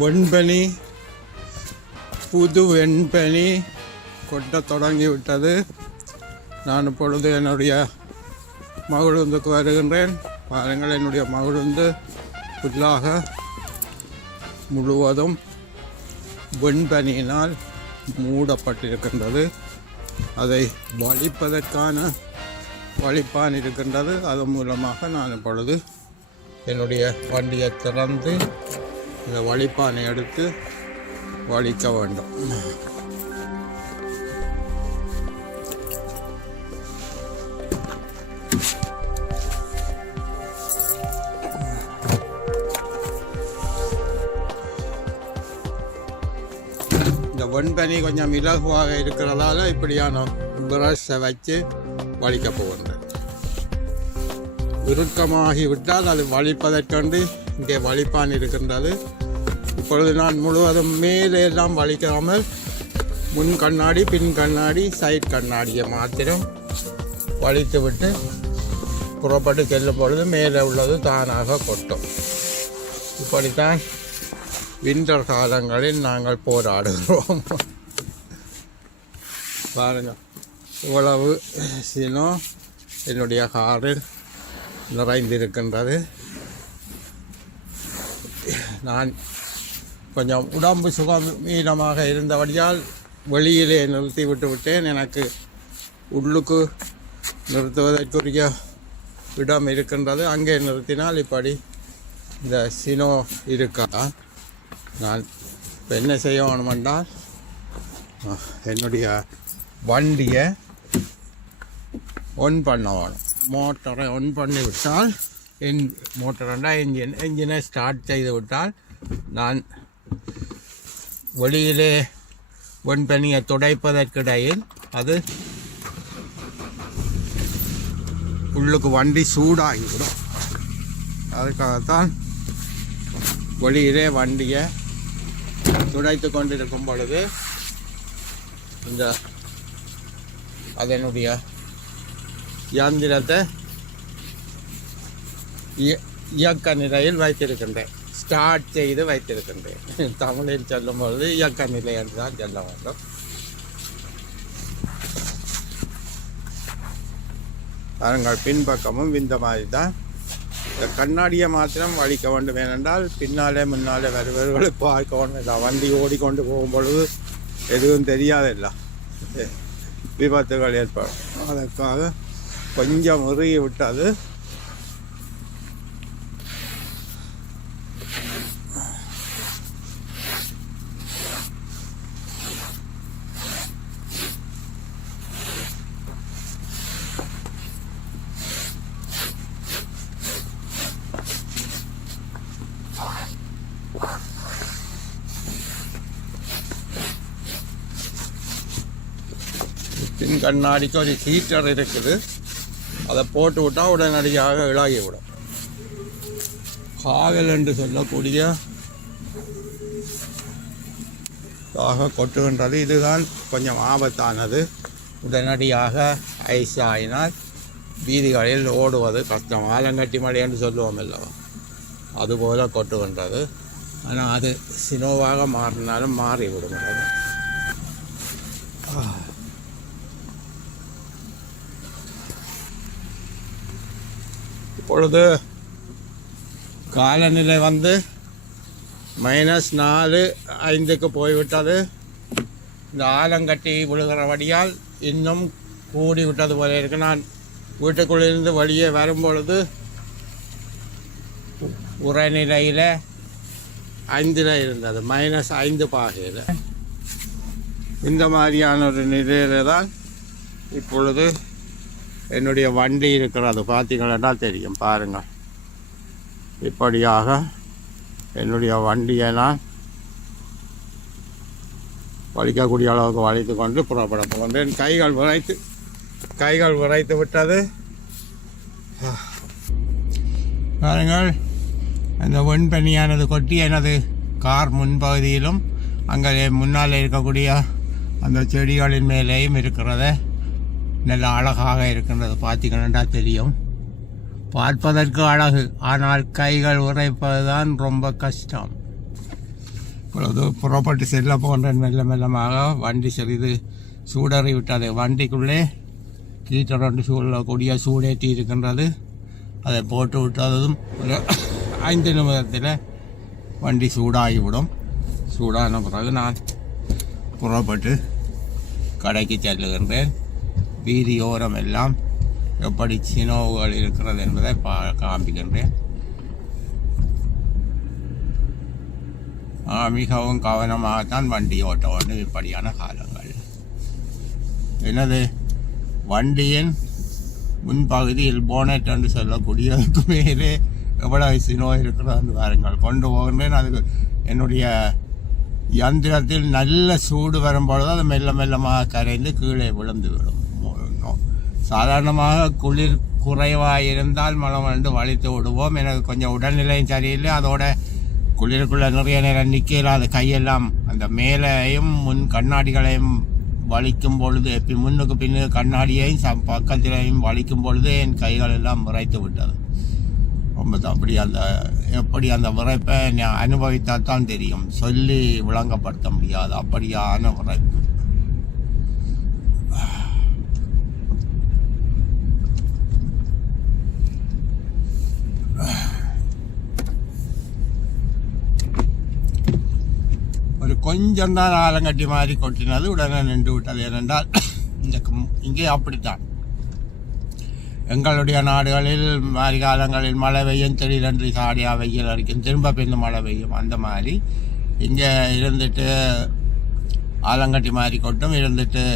வெண்பனி புது வெண்பனி கொட்ட தொடங்கிவிட்டது. நான் இப்பொழுது என்னுடைய மகிழுந்துக்கு வருகின்றேன். பாருங்கள், என்னுடைய மகிழுந்து புல்லாக முழுவதும் வெண்பனியினால் மூடப்பட்டிருக்கின்றது. அதை வலிப்பதற்கான வலிப்பான் இருக்கின்றது. அதன் மூலமாக நான் இப்பொழுது என்னுடைய வண்டியை திறந்து இந்த வலிப்பானை எடுத்து வலிக்க வேண்டும். இந்த வெண்பனி கொஞ்சம் இலகுவாக இருக்கிறதால இப்படியான பிரஷை வச்சு வலிக்க போகின்றேன். இறுக்கமாகிவிட்டால் அது வலிப்பதற்கண்டு இங்கே வலிப்பான் இருக்கின்றது. இப்பொழுது நான் முழுவதும் மேலே எல்லாம் வலிக்காமல் முன் கண்ணாடி, பின் கண்ணாடி, சைட் கண்ணாடியை மாத்திரம் வலித்து விட்டு புறப்பட்டு செல்லும் பொழுது மேலே உள்ளது தானாக கொட்டும். இப்படித்தான் வின்டர் காலங்களில் நாங்கள் போராடுகிறோம். பாருங்கள், இவ்வளவு சினோ என்னுடைய காரில் நிறைந்திருக்கின்றது. நான் கொஞ்சம் உடம்பு சுகமீனமாக இருந்தபடியால் வெளியிலே நிறுத்தி விட்டு விட்டேன். எனக்கு உள்ளுக்கு நிறுத்துவதற்குரிய இடம் இருக்கின்றது. அங்கே நிறுத்தினால் இப்படி இந்த சினோ இருக்கா. நான் இப்போ என்ன செய்யணுமென்றால் என்னுடைய வண்டியை ஒன் பண்ண வேணும். மோட்டரை ஒன் பண்ணி விட்டால் மோட்டரண்டா என்ஜினை ஸ்டார்ட் செய்து விட்டால் நான் வெளியிலே வெண்பனியை துடைப்பதற்கிடையில் அது உள்ளுக்கு வண்டி சூடாகிவிடும். அதுக்காகத்தான் வெளியிலே வண்டியை துடைத்து கொண்டிருக்கும் பொழுது இந்த அதனுடைய இயந்திரத்தை இயக்க நிலையில் வைத்திருக்கின்றேன். ஸ்டார்ட் செய்து வைத்திருக்கின்றேன். தமிழில் சொல்லும் பொழுது இயக்க நிலை என்று தான் சொல்ல வேண்டும். பாருங்கள், பின்பக்கமும் இந்த மாதிரி தான். இந்த கண்ணாடியை மாத்திரம் வலிக்க வேண்டும். ஏனென்றால் பின்னாலே முன்னாலே வருவர்களை பார்க்க வேண்டும். வண்டி ஓடிக்கொண்டு போகும் பொழுது எதுவும் தெரியாதில்ல, விபத்துகள் ஏற்படும். அதற்காக கொஞ்சம் உருகி விட்டது. பின் கண்ணாடிக்கு ஒரு ஹீட்டர் இருக்குது. அதை போட்டு விட்டால் உடனடியாக இழாகிவிடும். காகல் என்று சொல்லக்கூடிய கொட்டுகின்றது. இதுதான் கொஞ்சம் ஆபத்தானது. உடனடியாக ஐஸ் ஆகினால் வீதிகளில் ஓடுவது கஷ்டம். ஆலங்கட்டி மழை என்று சொல்லுவோம் இல்லவா, அதுபோல் கொட்டுகின்றது. ஆனால் அது சினோவாக மாறினாலும் மாறிவிடுகிறது. இப்பொழுது காலநிலை -4-5 போய்விட்டது. இந்த ஆலங்கட்டி விழுகிறபடியால் இன்னும் கூடி விட்டது போல இருக்கு. நான் வீட்டுக்குள்ளிருந்து வெளியே வரும்பொழுது உரைநிலையில் 5 இருந்தது, -5 பாகையில். இந்த மாதிரியான ஒரு நிலையில் தான் இப்பொழுது என்னுடைய வண்டி இருக்கிறது. பார்த்தீங்கன்னா தெரியும். பாருங்கள், இப்படியாக என்னுடைய வண்டியை நான் வலிக்கக்கூடிய அளவுக்கு வலித்து கொண்டு புறப்பட போகின்றேன். கைகள் விரைத்து விட்டது. பாருங்கள், அந்த வெண்பனியானது கொட்டி எனது கார் முன்பகுதியிலும் அங்கே முன்னால் இருக்கக்கூடிய அந்த செடிகளின் மேலேயும் இருக்கிறத நல்ல அழகாக இருக்கின்றது. பார்த்தீங்கன்னா தெரியும். பார்ப்பதற்கு அழகு, ஆனால் கைகள் உரைப்பதுதான் ரொம்ப கஷ்டம். இப்பொழுது புறப்பட்டு செல்ல போன்றேன். மெல்ல மெல்லமாக வண்டி சிறிது சூடறி விட்டது. வண்டிக்குள்ளே கீட்டர் கொடிய சூடேற்றி இருக்கின்றது. அதை போட்டு விட்டதும் ஒரு 5 நிமிடத்தில் வண்டி சூடாகிவிடும். சூடான பிறகு நான் புறப்பட்டு கடைக்கு செல்லுகின்றேன். வீதியோரம் எல்லாம் எப்படி சினோவுகள் இருக்கிறது என்பதை காண்பிக்கின்றேன். மிகவும் கவனமாகத்தான் வண்டி ஓட்ட வேண்டும் இப்படியான காலங்கள். எனது வண்டியின் முன்பகுதியில் போனட் என்று சொல்லக்கூடியதுக்கு மேலே எவ்வளவு சினோ இருக்கிறது பாருங்கள். கொண்டு போகின்றேன். அதுக்கு என்னுடைய யந்திரத்தில் நல்ல சூடு வரும்பொழுது அது மெல்ல மெல்லமாக கரைந்து கீழே விழுந்து விடும். சாதாரணமாக குளிர் குறைவாக இருந்தால் மனம் வந்து வலித்து விடுவோம். எனக்கு கொஞ்சம் உடல்நிலையும் சரியில்லை. அதோட குளிருக்குள்ளே நிறைய நேரம் நிற்கலாது. கையெல்லாம் அந்த மேலேயும் முன் கண்ணாடிகளையும் வலிக்கும் பொழுது முன்னுக்கு பின்னுக்கு கண்ணாடியையும் பக்கத்திலையும் வலிக்கும் பொழுது என் கைகள் எல்லாம் விரைத்து விட்டது. ரொம்ப எப்படி அந்த விரைப்பை அனுபவித்தால் தான் தெரியும். சொல்லி விளங்கப்படுத்த முடியாது. அப்படியான விரைப்பு. ஒரு கொஞ்சம் தான் ஆலங்கட்டி மாதிரி கொட்டினது உடனே நின்று விட்டது. ஏனென்றால் இங்கே அப்படித்தான். எங்களுடைய நாடுகளில் மாதிரி காலங்களில் மழை பெய்யும், திடீரென்று சாடியாக வெயில் அடிக்கும், திரும்ப பின்னு மழை பெய்யும். அந்த மாதிரி இங்கே இருந்துட்டு ஆலங்கட்டி மாதிரி கொட்டும். இருந்துட்டு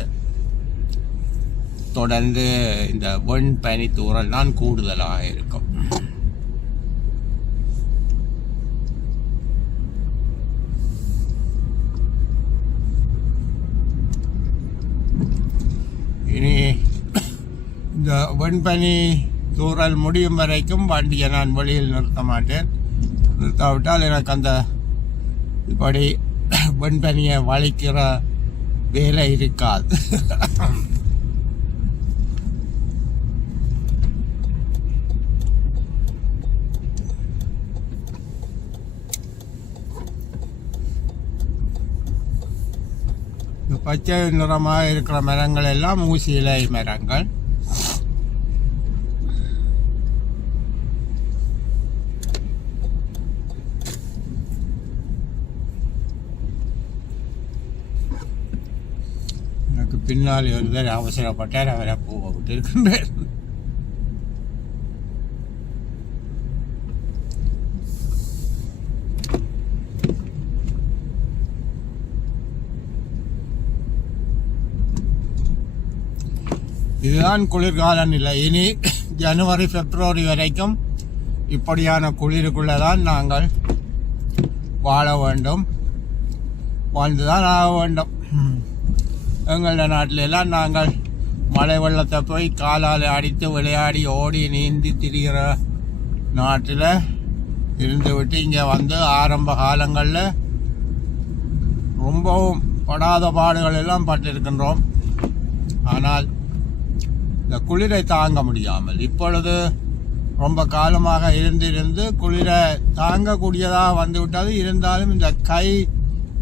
தொடர்ந்து இந்த வெண் பனி தூறல் தான் கூடுதலாக இருக்கும். இனி இந்த வெண்பனி தூறல் முடியும் வரைக்கும் வண்டியை நான் வெளியில் நிறுத்த மாட்டேன். நிறுத்தாவிட்டால் எனக்கு அந்த இப்படி வெண்பனியை வலிக்கிற வேலை இருக்காது. பச்சை நிறமாக இருக்கிற மரங்கள் எல்லாம் ஊசி இலை மரங்கள். எனக்கு பின்னால் ஒருவர் அவசரப்பட்டார். அவரை பூவை விட்டு இருக்கின்றேன். இதுதான் குளிர்கால நிலை. இனி ஜனவரி பிப்ரவரி வரைக்கும் இப்படியான குளிருக்குள்ளே தான் நாங்கள் வாழ வேண்டும், வாழ்ந்துதான் ஆக வேண்டும். எங்களோட நாட்டிலெல்லாம் நாங்கள் மழை வெள்ளத்தை போய் காலால் அடித்து விளையாடி ஓடி நீந்தி திரிகிற நாட்டில் இருந்து விட்டு இங்கே வந்து ஆரம்ப காலங்களில் ரொம்பவும் படாத பாடுகள் எல்லாம் பட்டிருக்கின்றோம். ஆனால் இந்த குளிரை தாங்க முடியாமல் இப்பொழுது ரொம்ப காலமாக இருந்திருந்து குளிரை தாங்கக்கூடியதாக வந்துவிட்டது. இருந்தாலும் இந்த கை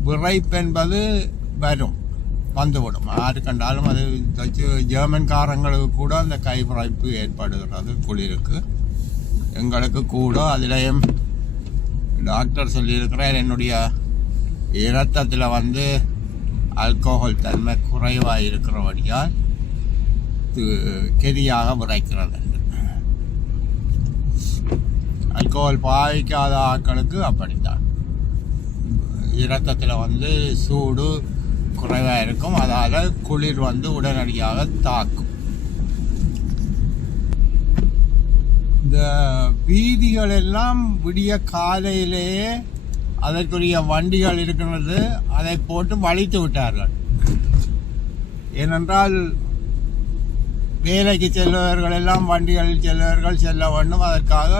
விரைப்பு என்பது வந்துவிடும். யாரு கண்டாலும் அது ஜெர்மன்காரங்களுக்கு கூட அந்த கை விரைப்பு ஏற்படுகிறது குளிருக்கு. எங்களுக்கு கூட அதிலையும் டாக்டர் சொல்லியிருக்கிறார், என்னுடைய இரத்தத்தில் ஆல்கோஹால் தன்மை குறைவாக இருக்கிறபடியால் கெதியாக விரைக்கிறது. ஆல்கோஹால் பாவிக்காத ஆட்களுக்கு அப்படித்தான் இரத்தத்தில் சூடு குறைவாக இருக்கும். அதால் குளிர் உடனடியாக தாக்கும். இந்த வீதிகள் எல்லாம் விடிய காலையிலேயே அதற்குரிய வண்டிகள் இருக்கிறது, அதை போட்டு வலித்து விட்டார்கள். ஏனென்றால் வேலைக்கு செல்பவர்கள் எல்லாம் வண்டிகளில் செல்பவர்கள் செல்ல வேண்டும். அதற்காக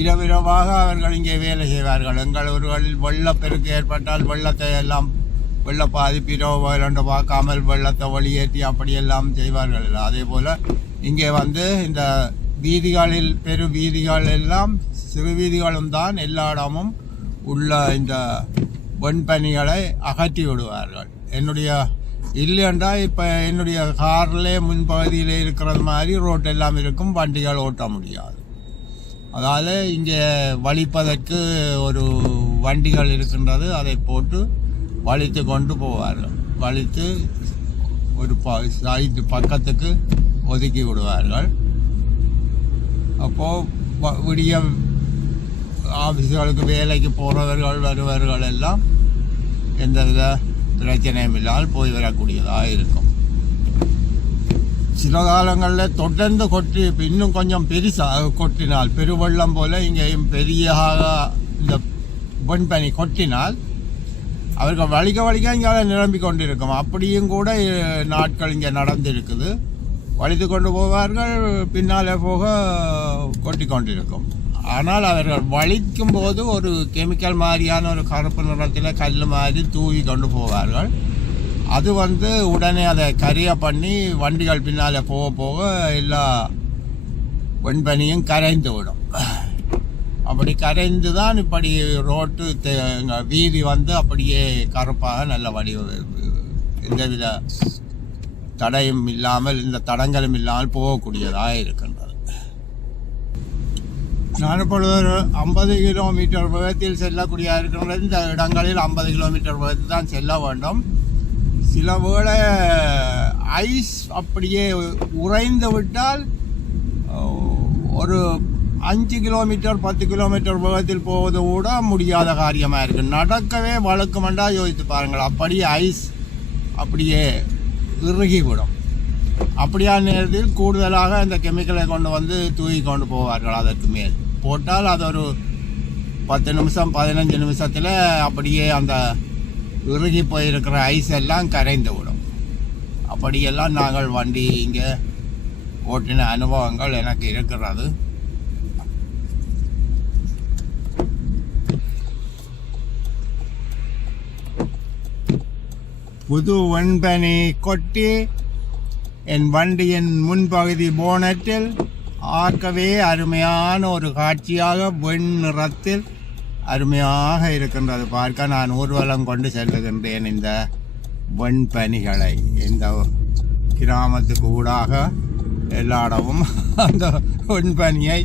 இரவிரவாக அவர்கள் இங்கே வேலை செய்வார்கள். எங்கள் ஊர்களில் வெள்ளப்பெருக்கு ஏற்பட்டால் வெள்ளத்தை எல்லாம் வெள்ள பாதிப்பு இரவு பார்க்காமல் வெள்ளத்தை வெளியேற்றி அப்படியெல்லாம் செய்வார்கள். அதே போல் இங்கே இந்த வீதிகளில் பெரு வீதிகள் எல்லாம் சிறு வீதிகளும் தான் எல்லா இடமும் உள்ள இந்த வெண்பனிகளை அகற்றி விடுவார்கள். இல்லையென்றா இப்போ என்னுடைய காரில் முன்பகுதியில் இருக்கிறது மாதிரி ரோட்டெல்லாம் இருக்கும், வண்டிகள் ஓட்ட முடியாது. அதாவது இங்கே வலிப்பதற்கு ஒரு வண்டிகள் இருக்கின்றது, அதை போட்டு வலித்து கொண்டு போவார்கள். வலித்து ஒரு சைடு பக்கத்துக்கு ஒதுக்கி விடுவார்கள். அப்போது விடிய ஆஃபீஸுகளுக்கு வேலைக்கு போகிறவர்கள் வருவர்கள் எல்லாம் எந்தவித பிரச்சனையும் இல்லாமல் போய் வரக்கூடியதாக இருக்கும். சில காலங்களில் தொடர்ந்து கொட்டி இன்னும் கொஞ்சம் பெருசாக கொட்டினால், பெருவெள்ளம் போல் இங்கேயும் பெரியாக இந்த வெண்பனி கொட்டினால் அவர்கள் வலிக்க இங்கே நிரம்பி கொண்டு இருக்கும். அப்படியும் கூட நாட்கள் இங்கே நடந்திருக்குது. வலித்து கொண்டு போவார்கள், பின்னாலே போக கொட்டி கொண்டிருக்கும். ஆனால் அவர்கள் வலிக்கும் போது ஒரு கெமிக்கல் மாதிரியான ஒரு கருப்பு நிறத்தில் கல் மாதிரி தூவி கொண்டு போவார்கள். அது உடனே அதை கரிய பண்ணி வண்டிகள் பின்னால் போக போக எல்லா வெண்பனியும் கரைந்து விடும். அப்படி கரைந்து தான் இப்படி ரோட்டு வீதி அப்படியே கருப்பாக நல்ல எந்தவித தடையும் இல்லாமல், இந்த தடங்களும் இல்லாமல் போகக்கூடியதாக இருக்கின்றது. நான் இப்பொழுது ஒரு 50 கிலோமீட்டர் வேகத்தில் செல்லக்கூடிய இருக்கின்றது. இந்த இடங்களில் 50 கிலோமீட்டர் வேகத்தில் தான் செல்ல வேண்டும். சில வேளை ஐஸ் அப்படியே உறைந்து விட்டால் ஒரு 5 கிலோமீட்டர் 10 கிலோமீட்டர் வேகத்தில் போவது கூட முடியாத காரியமாக இருக்குது. நடக்கவே வழுக்குமெண்டா யோசித்து பாருங்கள். அப்படியே ஐஸ் அப்படியே இறுகிவிடும். அப்படியான நேரத்தில் கூடுதலாக இந்த கெமிக்கலை கொண்டு தூக்கி கொண்டு போவார்கள். அதற்கு மேல் போட்டால் அது ஒரு 10 நிமிஷம் 15 நிமிஷத்தில் அப்படியே அந்த இறுகி போயிருக்கிற ஐஸ் எல்லாம் கரைந்து விடும். அப்படியெல்லாம் நாங்கள் வண்டி இங்கே ஓட்டின அனுபவங்கள் எனக்கு இருக்கிறது. புது வெண்பனி கொட்டி என் வண்டியின் முன்பகுதி போனட்டில் ஆர்க்கவே அருமையான ஒரு காட்சியாக வெண் நிறத்தில் அருமையாக இருக்கின்றது. பார்க்க நான் ஊர்வலம் கொண்டு செல்லுகின்றேன் இந்த வெண்பனிகளை. இந்த கிராமத்துக்கு ஊடாக எல்லா இடமும் அந்த வெண்பனியை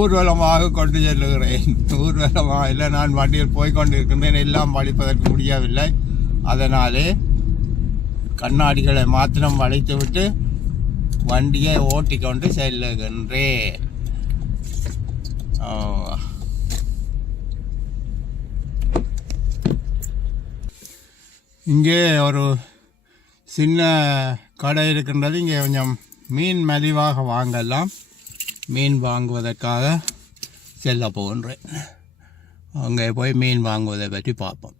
ஊர்வலமாக கொண்டு செல்லுகிறேன். ஊர்வலமாக இல்லை, நான் வண்டியில் போய்கொண்டிருக்கின்றேன். எல்லாம் வலிப்பதற்கு முடியவில்லை. அதனாலே கண்ணாடிகளை மாத்திரம் வளைத்துவிட்டு வண்டியை ஓட்டிக்கொண்டு செல்லுகின்றேன். இங்கே ஒரு சின்ன கடை இருக்கின்றது. இங்கே கொஞ்சம் மீன் மலிவாக வாங்கலாம். மீன் வாங்குவதற்காக செல்ல போகின்றேன். அங்கே போய் மீன் வாங்குவதை பற்றி பார்ப்போம்.